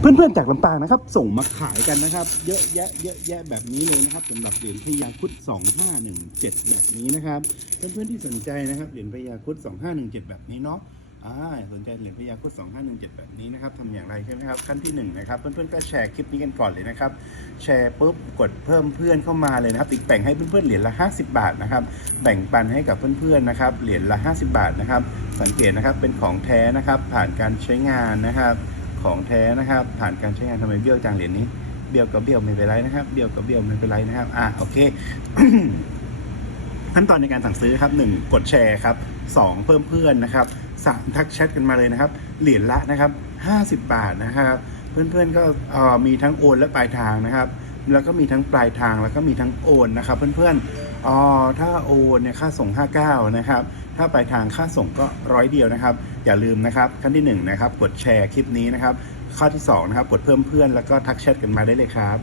เพื่อนๆจากลำปางนะครับ ส่งมาขายกันนะครับ เยอะแยะเยอะแยะแบบนี้เลยนะครับสำหรับเหรียญพญาครุด2517 แบบนี้นะครับเพื่อนๆที่สนใจนะครับเหรียญพญาครุด2517 แบบนี้เนาะอ่าสนใจเหรียญพญาครุด2517 แบบนี้นะครับทำอย่างไรใช่ไหมครับขั้นที่หนึ่งนะครับเพื่อนๆก็แชร์คลิปนี้กันก่อนเลยนะครับ แชร์ปุ๊บกดเพิ่มเพื่อนเข้ามาเลยนะครับติ๊กแบ่งให้เพื่อนๆเหรียญละ 50 บาทนะครับแบ่งปันให้กับเพื่อนๆนะครับเหรียญละ 50 บาทนะครับสังเกตนะครับเป็นของแท้นะครับผ่านการใช้งานนะครับ ของแท้นะครับ ผ่านการใช้งานทำไมเบี้ยวจังเหรียญนี้เบี้ยวกับเบี้ยวไม่เป็นไรนะครับเบี้ยวกับเบี้ยวไม่เป็นไรนะครับอะโอเคขั้นตอนในการสั่งซื้อครับ 1 กดแชร์ครับ 2 เพิ่มเพื่อนนะครับสามทักแชทกันมาเลยนะครับ เหรียญละนะครับ 50 บาทนะครับ เพื่อนๆก็เอ่อมีทั้งโอนและปลายทางนะครับ แล้วก็มีทั้งปลายทางแล้วก็มีทั้งโอนนะครับ เพื่อนๆ อ๋อถ้าโอนเนี่ยค่าส่ง 59 นะครับ ถ้าปลายทางค่าส่งก็ร้อยเดียวนะครับ อย่าลืมนะครับขั้นที่หนึ่งนะครับกดแชร์คลิปนี้นะครับ ข้อที่สองนะครับกดเพิ่มเพื่อนแล้วก็ทักแชทกันมาได้เลยครับ